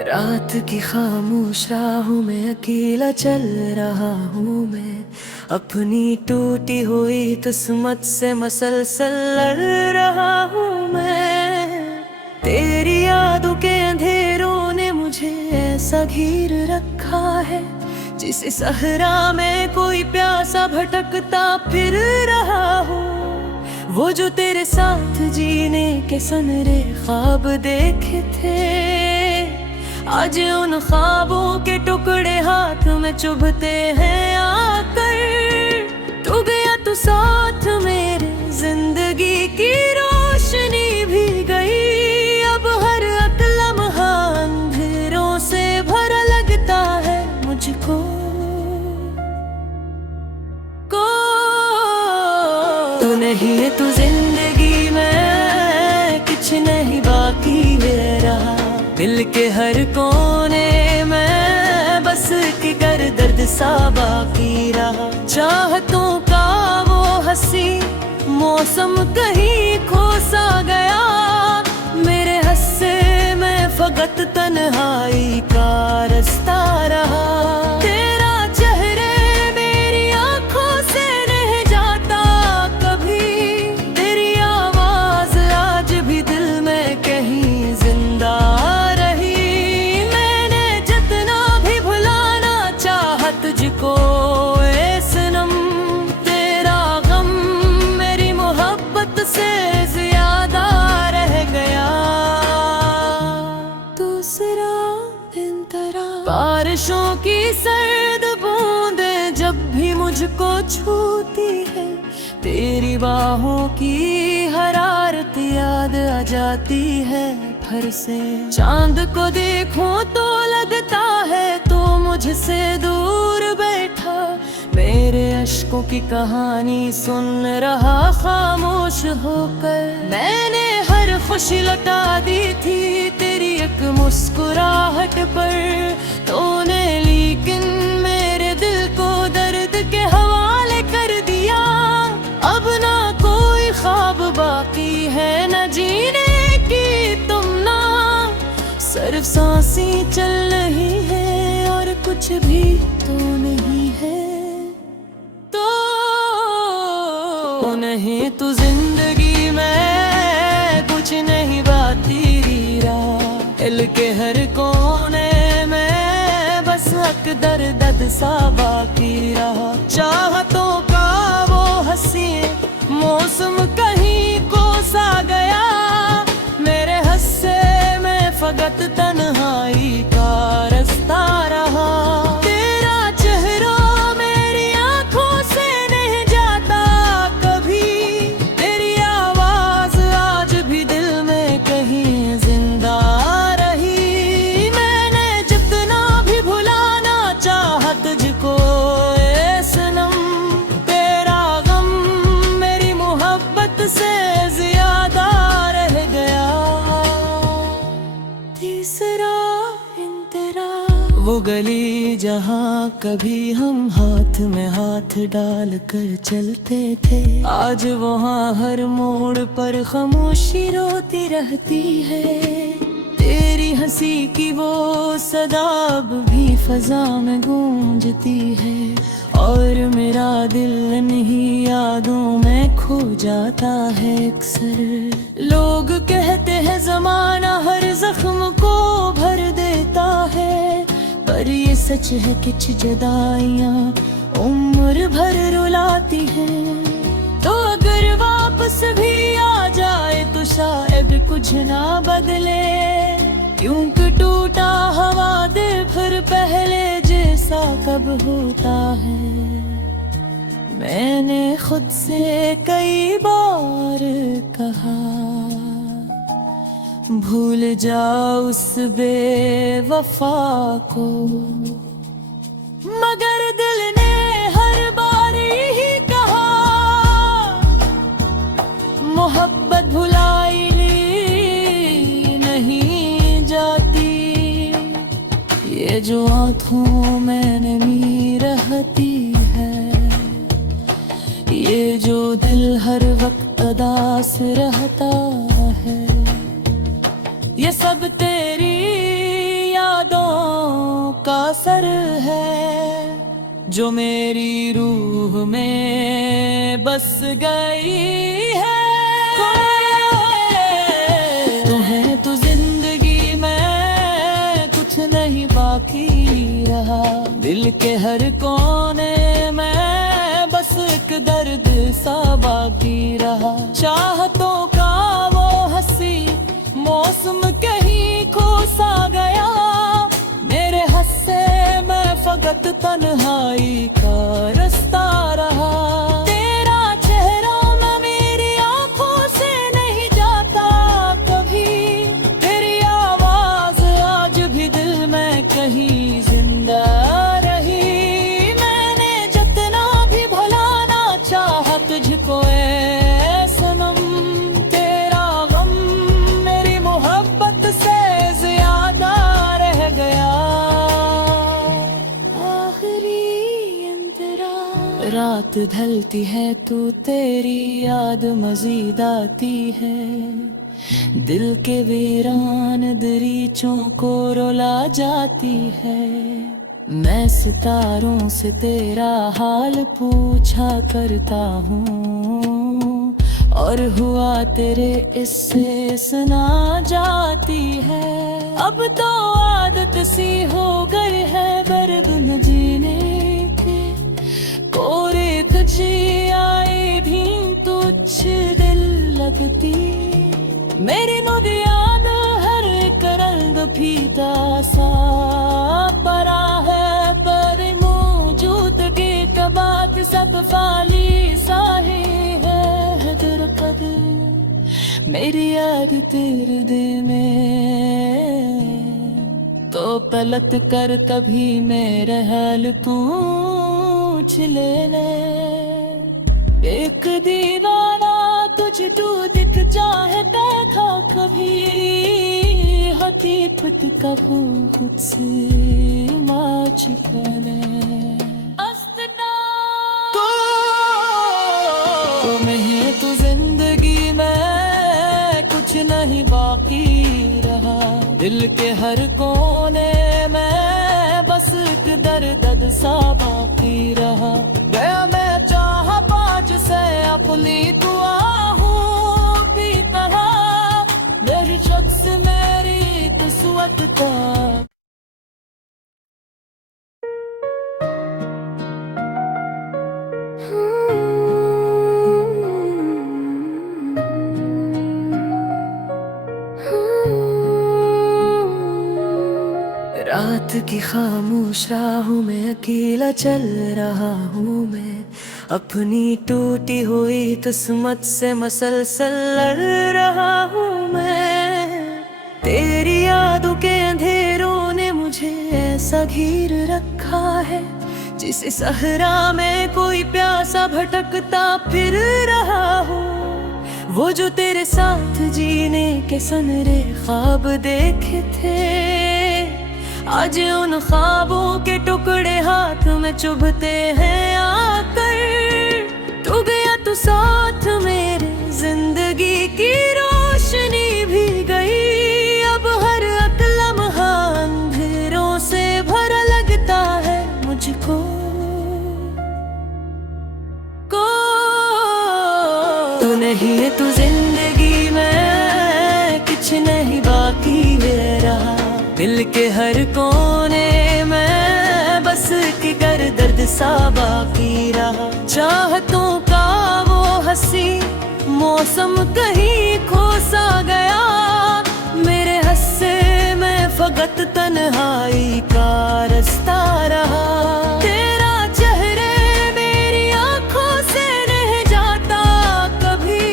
रात की खामोश राहों में अकेला चल रहा हूँ मैं। अपनी टूटी हुई किस्मत से मसलसल लड़ रहा हूँ मैं। तेरी यादों के अंधेरों ने मुझे ऐसा घेर रखा है, जिस सहरा में कोई प्यासा भटकता फिर रहा हूँ। वो जो तेरे साथ जीने के सनरे ख्वाब देखे थे, आज उन ख्वाबों के टुकड़े हाथ में चुभते हैं आकर। तू गया तो साथ मेरे जिंदगी की रोशनी भी गई। अब हर एक लम्हा अंधेरों से भरा लगता है मुझको। तू नहीं है तो जिंदगी में कुछ नहीं बाकी है रहा। दिल के हर कोने में बस के कर दर्द सा बाकी रहा। चाहतों का वो हंसी मौसम कहीं खो सा गया। मेरे हस्से में फकत तन्हाई का रास्ता रहा। तेरा चेहरे मेरी आंखों से नहीं जाता कभी। तेरी आवाज आज भी दिल में कहीं जिंदा तुझको ए सनम। तेरा गम मेरी मोहब्बत से ज्यादा रह गया। दूसरा इंतरा बारिशों की सर्द बूंदें जब भी मुझको छूती है, तेरी बाहों की हरारत याद आ जाती है फिर से। चांद को देखूं तो लगता है तो मुझसे दूर बैठा। मेरे अश्कों की कहानी सुन रहा खामोश होकर। मैंने हर खुशी लौटा दी थी तेरी एक मुस्कुराहट पर। तूने लेकिन मेरे दिल को दर्द के हवाले कर दिया। अब ना कोई ख्वाब बाकी है न जीने की तुम ना। सिर्फ सांसें चल रही है और कुछ भी तो नहीं है। तो नहीं तो जिंदगी में कुछ नहीं बाकी रहा। दिल के हर कोने में बस हक दर्द सा बाकी रहा। चाहतों का वो हंसी मौसम कहीं को सा गया। मेरे हस्से में फकत तन्हाई का रास्ता रहा। तेरा चेहरा मेरी आंखों से नहीं जाता कभी। तेरी आवाज आज भी दिल में कहीं जिंदा रही। मैंने जितना भी भुलाना चाहा तुझको ए सनम। तेरा गम मेरी मोहब्बत से ज्यादा रह गया। तीसरा वो गली जहाँ कभी हम हाथ में हाथ डाल कर चलते थे, आज वहाँ हर मोड़ पर खामोशी रोती रहती है। तेरी हंसी की वो सदा अब भी फजा में गूंजती है। और मेरा दिल इन्हीं यादों में खो जाता है अक्सर। लोग कहते हैं जमाना हर जख्म को भर देता है, पर ये सच है कुछ जुदाइयां उम्र भर रुलाती हैं। तो अगर वापस भी आ जाए तो शायद कुछ ना बदले। क्योंकि टूटा हवा दे फिर पहले जैसा कब होता है। मैंने खुद से कई बार कहा भूल जाओ उस बेवफा को, मगर दिल ने हर बार ही कहा मोहब्बत भुलाई नहीं जाती। ये जो आँखों में नमी रहती है, ये जो दिल हर वक्त उदास रहता है, ये सब तेरी याद जो मेरी रूह में बस गई है। तुम्हें तो जिंदगी में कुछ नहीं बाकी रहा, दिल के हर कोने में बस एक दर्द सा बाकी रहा। चाहतों का वो हंसी मौसम कहीं खो सा गया, मेरे हंसे मैं फकत तन्हाई का रास्ता रहा। तेरा चेहरा मैं मेरी आंखों से नहीं जाता कभी, तेरी आवाज आज भी दिल में कहीं जिंदा रही। मैंने जितना भी भुलाना चाहा तुझको ए सनम, तेरा गम मेरी मोहब्बत से ज्यादा रह गया। रात ढलती है तो तेरी याद मजीद आती है, दिल के वीरान दरीचों को रुला जाती है। मैं सितारों से तेरा हाल पूछा करता हूँ, और हुआ तेरे इससे सुना जाती है। अब तो आदत सी हो गई है बरगुन जीने की, कोरे तुझे आए भी तुझ दिल लगती। मेरी नुद याद हर एक रंग फीता सा परा है, पर मौजूदगी का बात सब फाली सा ही है। दर कदर मेरी याद तेरे दिल में, तो पलट कर कभी मेरा हाल पूछ ले। एक दीवाना तुझे तू दिख जाए देखा कभी, हकीकत कबू खुद से माच पले। तुम्हें तो जिंदगी में कुछ नहीं बाकी रहा, दिल के हर कोने में बस एक दर्द सा बाकी रहा। गया मैं चाह पाँच से अपनी दुआ हूँ की तरह, मेरी शख्स मेरी किस्मत का। रात की खामोश राहों में अकेला चल रहा हूँ मैं, अपनी टूटी हुई किस्मत से मसलसल लड़ रहा हूँ मैं। तेरी यादों के अंधेरों ने मुझे ऐसा घेर रखा है, जिस सहरा में कोई प्यासा भटकता फिर रहा हूँ। वो जो तेरे साथ जीने के सनरे ख्वाब देखे थे, आज उन ख्वाबों के टुकड़े हाथ में चुभते हैं आकर। तू गया तो साथ मेरे जिंदगी की रोशनी भी गई, अब हर एक लम्हा अंधेरों से भरा लगता है मुझको। तू नहीं है तो जिंदगी में कुछ नहीं बाकी रहा, दिल के हर कोने में बस एक दर्द सा बाकी रहा। चाहतों का वो हंसी मौसम कहीं खो सा गया, मेरे हंसे में फकत तन्हाई का रास्ता रहा। तेरा चेहरे मेरी आंखों से नहीं जाता कभी,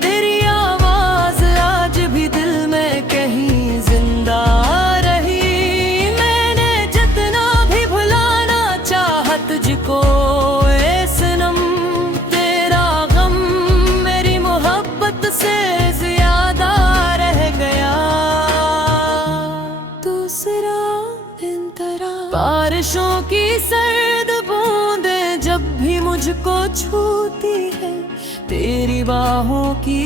तेरी आवाज आज भी दिल में कहीं जिंदा तुझको ए सनम। तेरा गम मेरी मोहब्बत से ज्यादा रह गया। दूसरा दिन तेरा बारिशों की सर्द बूंदें जब भी मुझको छूती है, तेरी बाहों की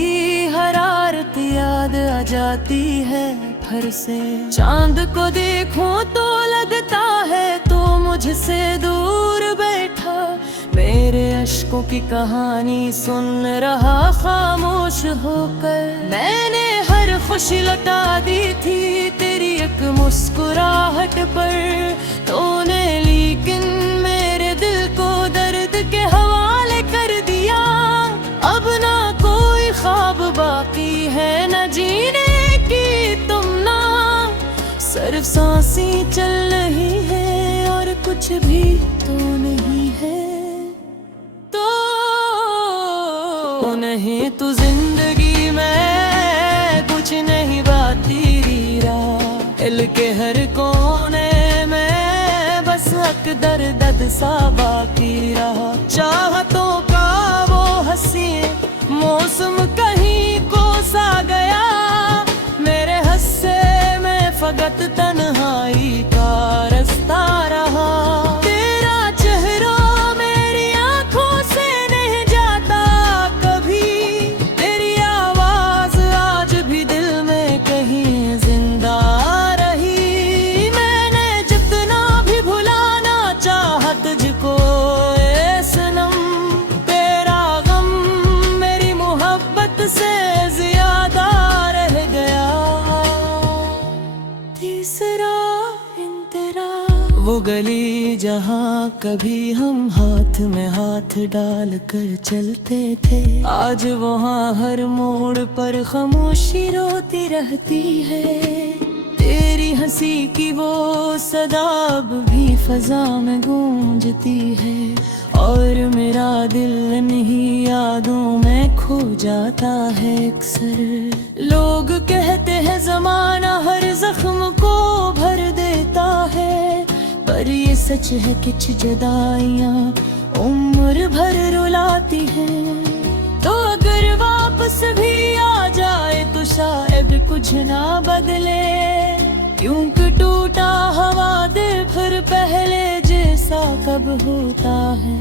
हरारत याद आ जाती है फिर से। चांद को देखूं तो लगता है तो मुझसे दूर अश्कों की कहानी सुन रहा खामोश होकर। मैंने हर खुशी लौटा दी थी तेरी एक मुस्कुराहट पर। तूने लेकिन मेरे दिल को दर्द के हवाले कर दिया। अब ना कोई ख्वाब बाकी है न जीने की तुम ना। सिर्फ सांसें चल रही है और कुछ भी तो नहीं है। तो नहीं तू जिंदगी में कुछ नहीं बात तेरी राह। दिल के हर कोने में बस हक दर्द सा बाकी रहा। चाहतों का वो हंसी मौसम कहीं को सा गया। मेरे हस्से में फकत तन्हाई का रास्ता रहा। तेरा चेहरा मेरी आंखों से नहीं जाता कभी। तेरी आवाज आज भी दिल में कहीं जिंदा रही। मैंने जितना भी भुलाना चाहा तुझको ए सनम। तेरा गम मेरी मोहब्बत से ज्यादा रह गया। तीसरा इंतरा वो गली जहाँ कभी हम हाथ में हाथ डाल कर चलते थे। आज वहाँ हर मोड़ पर खामोशी रोती रहती है। तेरी हंसी की वो सदा अब भी फजा में गूंजती है। और मेरा दिल इन्हीं यादों में खो जाता है अक्सर। लोग कहते हैं जमाना हर जख्म को भर देता है। पर ये सच है कुछ जुदाइयां उम्र भर रुलाती हैं। तो अगर वापस भी आ जाए तो शायद कुछ ना बदले। क्योंकि टूटा हवा दिल फिर पहले जैसा कब होता है।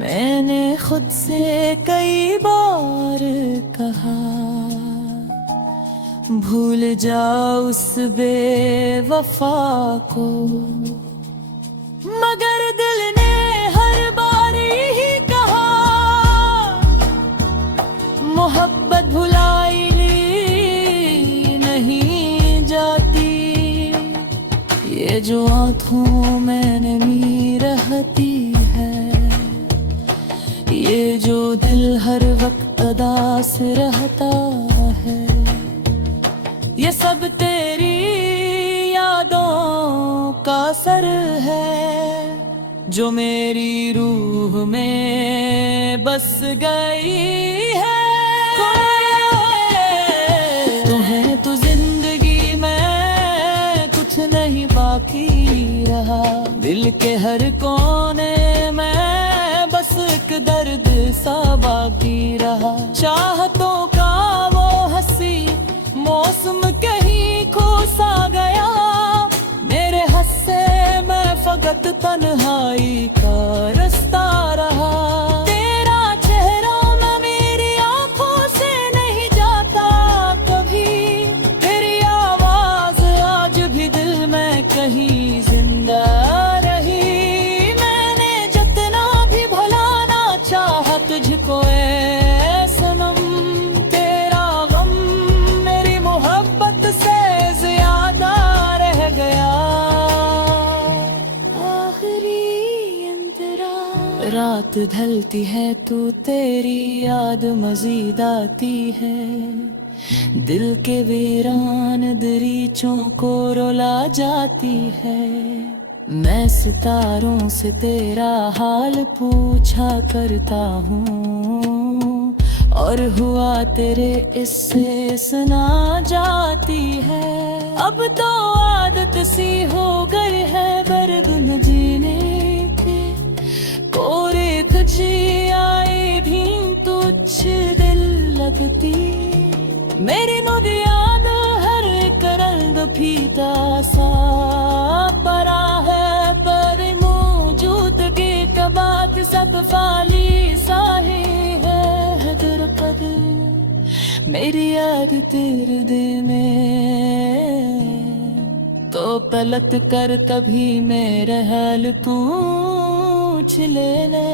मैंने खुद से कई बार कहा भूल जाओ उस बेवफा को। मगर दिल ने हर बार यही कहा मोहब्बत भुलाई नहीं जाती। ये जो आँखों में नमी रहती है। ये जो दिल हर वक्त उदास रहता है। ये सब तेरी यादों का असर है जो मेरी रूह में बस गई है। तुम्हें तो जिंदगी में कुछ नहीं बाकी रहा। दिल के हर कोने में बस एक दर्द सा बाकी रहा। चाहतों का वो हंसी मौसम कहीं खो सा गया। मेरे हस्से में फकत तन्हाई का रास्ता रहा। तेरा चेहरा ना मेरी आंखों से नहीं जाता कभी। तेरी आवाज आज भी दिल में कहीं जिंदा रही। मैंने जितना भी भुलाना चाहा तुझको ए सनम। तेरा गम मेरी मोहब्बत से ज्यादा रह गया। आखिरी अंतरा रात ढलती है तो तेरी याद मजीद आती है। दिल के वीरान दरीचों को रुला जाती है। मैं सितारों से तेरा हाल पूछा करता हूँ। और हुआ तेरे इससे सुना जाती है। अब तो आदत सी हो गई है बरगुन जीने की। कोरे तुझे आए भी तुझ दिल लगती। मेरी नुद याद हर एक रंग फीता सा परा है। पर मौजूदगी का बात सब फाली सा ही है। हदर कद मेरी याद तेरे दिल में तो तलत कर कभी मेरा हाल पूछती पूछ लेने।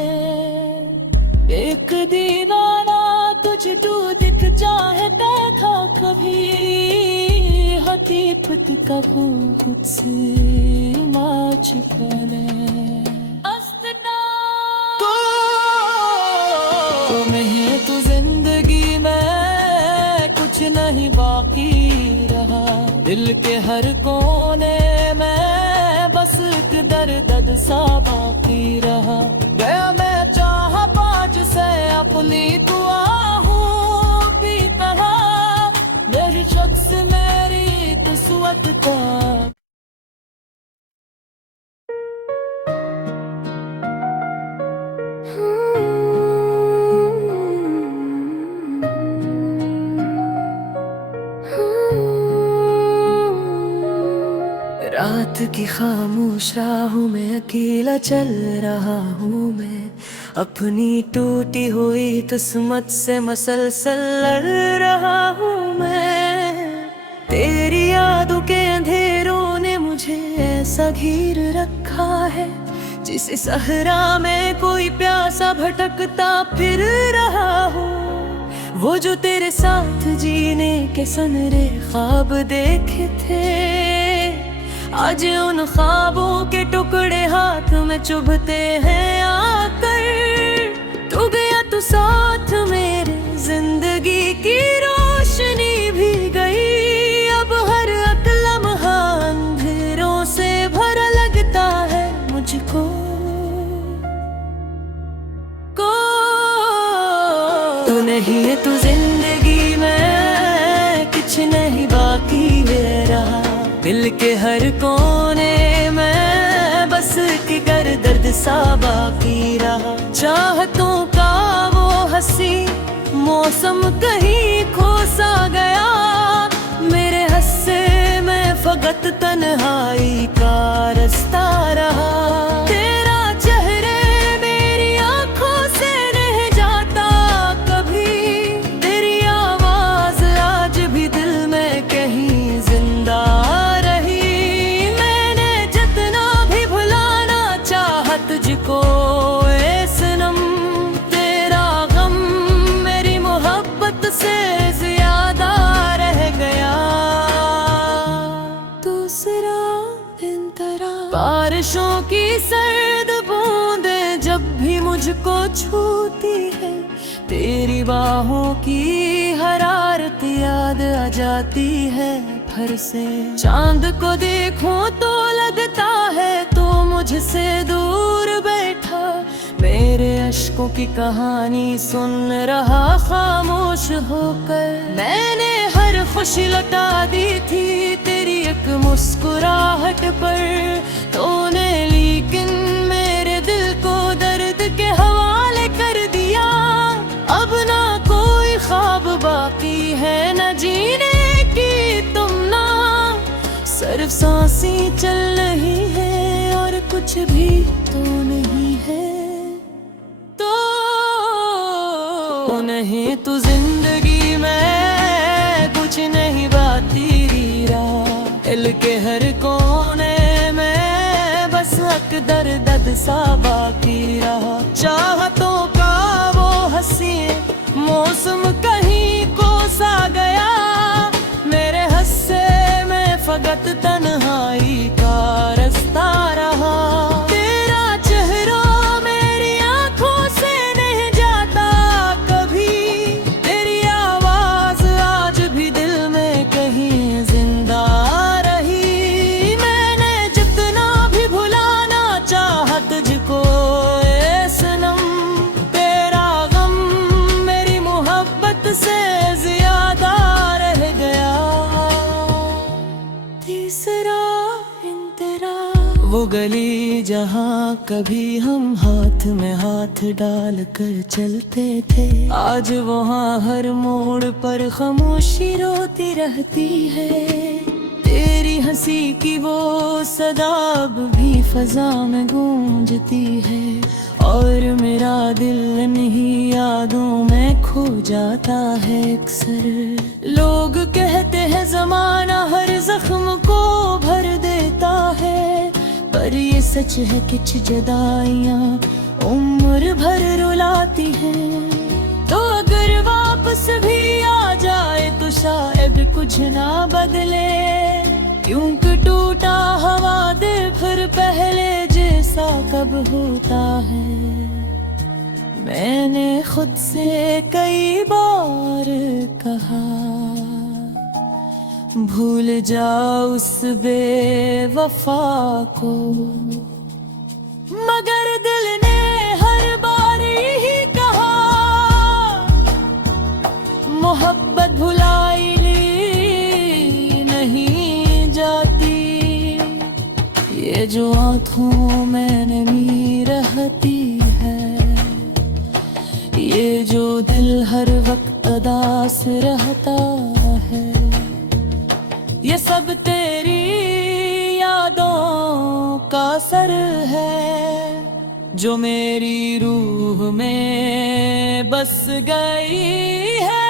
एक दीवाना तुझ तू दिख चाहे देखा कभी, हकीकत का खुद से माच पहले। तुम है तो जिंदगी में कुछ नहीं बाकी रहा, दिल के हर कोने में बस एक दर्द सा बाकी रहा। गया मैं चाह पाँच से अपनी दुआ हूँ की तरह, मेरी शख्स मेरी किस्मत का। रात की खामोश राहों में अकेला चल रहा हूँ मैं, अपनी टूटी हुई किस्मत से मसलसल लड़ रहा हूँ मैं। तेरी यादों के अंधेरों ने मुझे ऐसा घेर रखा है, जिस सहरा में कोई प्यासा भटकता फिर रहा हूँ। वो जो तेरे साथ जीने के सनरे ख्वाब देखे थे, आज उन ख्वाबों के टुकड़े हाथ में चुभते हैं आकर। तू गया तो साथ मेरे जिंदगी की रोशनी भी गई, अब हर एक लम्हा अंधेरों से भरा लगता है मुझको। तू नहीं है तो जिंदगी में कुछ नहीं बाकी रहा, दिल के हर कोने में बस एक दर्द सा बाकी रहा। चाहतों का वो हंसी मौसम कहीं खो सा गया, मेरे हस्से में फकत तन्हाई का रास्ता रहा। तेरा चेहरे मेरी आंखों से नहीं जाता कभी, तेरी आवाज आज भी दिल में कहीं जिंदा तुझको। ए सनम तेरा गम मेरी मोहब्बत से ज्यादा रह गया। दूसरा दिन तेरा बारिशों की सर्द बूंदें जब भी मुझको छूती है, तेरी बाहों की हरारत याद आ जाती है फिर से। चांद को देखूं तो लगता है तो मुझसे दूर बैठा, मेरे अश्कों की कहानी सुन रहा खामोश होकर। मैंने हर खुशी लौटा दी थी तेरी एक मुस्कुराहट पर, तूने लेकिन मेरे दिल को दर्द के हवाले कर दिया। अब ना कोई ख्वाब बाकी है न जीने की तुम ना, सिर्फ सांसें चल रही है और कुछ भी तो नहीं है। तो नहीं तो जिंदगी में कुछ नहीं बाकी रहा, दिल के हर कोने में बस एक दर्द सा बाकी रहा। चाहतों का वो हंसी मौसम कहीं को सा गया, मेरे हस्से में फकत तन्हाई का रास्ता रहा। तेरा चेहरा मेरी आंखों से नहीं जाता कभी, तेरी आवाज आज भी दिल में कहीं जिंदा रही। मैंने जितना भी भुलाना चाहा तुझको ए सनम, तेरा गम मेरी मोहब्बत से ज्यादा रह गया। तीसरा वो गली जहाँ कभी हम हाथ में हाथ डाल कर चलते थे, आज वहाँ हर मोड़ पर खामोशी रोती रहती है। तेरी हंसी की वो सदा अब भी फजा में गूंजती है, और मेरा दिल इन्हीं यादों में खो जाता है अक्सर। लोग कहते हैं ज़माना हर जख्म को भर देता है, पर ये सच है कुछ जुदाइयाँ उम्र भर रुलाती है। तो अगर वापस भी आ जाए तो शायद कुछ ना बदले, क्योंकि टूटा हवा दिल फिर पहले जैसा कब होता है। मैंने खुद से कई बार कहा भूल जाओ उस बेवफा को, मगर दिल ने हर बार यही कहा मोहब्बत भुलाई नहीं जाती। ये जो आँखों में नमी रहती है, ये जो दिल हर वक्त उदास रहता है, ये सब तेरी यादों का असर है जो मेरी रूह में बस गई है।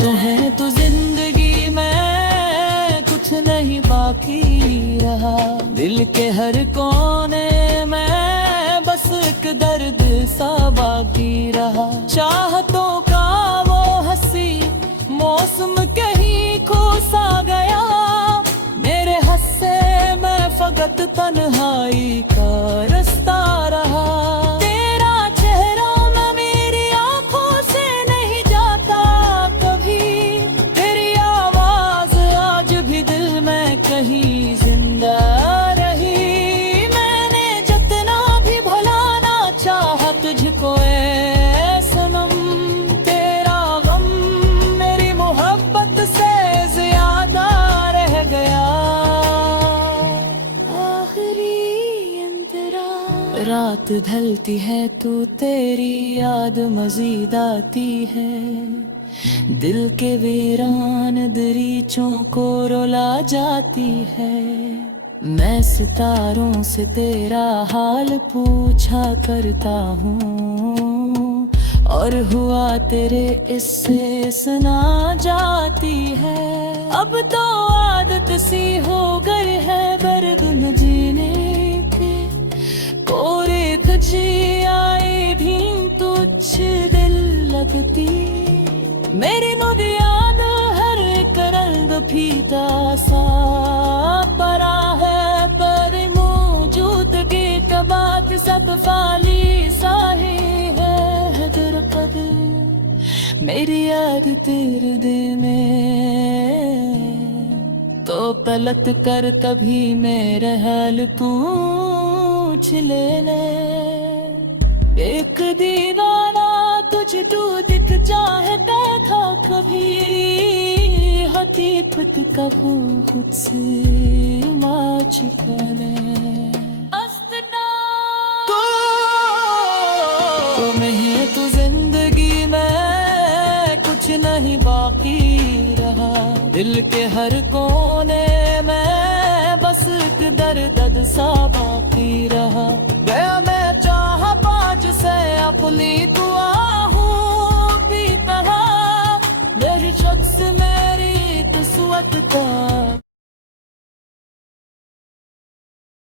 तुम्हें तो जिंदगी में कुछ नहीं बाकी रहा, दिल के हर कोने में बस एक दर्द सा बाकी रहा। चाहतों का वो हंसी मौसम कहीं खो सा गया, मेरे हंसे मैं फकत तन्हाई का रास्ता रहा। तेरा चेहरा ना मेरी आंखों से नहीं जाता कभी, तेरी आवाज आज भी दिल में कहीं जिंदा रही। मैंने जितना भी भुलाना चाहा तुझको ए सनम, तेरा गम मेरी मोहब्बत से ज्यादा रह गया। आखिरी अंतरा रात ढलती है तो तेरी याद मजीद आती है, दिल के वीरान दरीचों को रुला जाती है। मैं सितारों से तेरा हाल पूछा करता हूँ, और हुआ तेरे इससे सुना जाती है। अब तो आदत सी हो गई है बरगुन जीने की, कोरे खची आए भी तुझ दिल लगती। मेरी नुद याद हर एक रंग फीता सा परा है, पर मौजूदगी का बात सब फाली सा ही है। दर कदर मेरी याद तेरे दिल में, तो तलत कर कभी मेरे हाल पूछ लेने। एक दीवाना तुझ तू दिख जाए देखा कभी, हकीकत का खुद से माच पले। तुम्हें तो जिंदगी में कुछ नहीं बाकी रहा, दिल के हर कोने में बस एक दर्द सा बाकी रहा।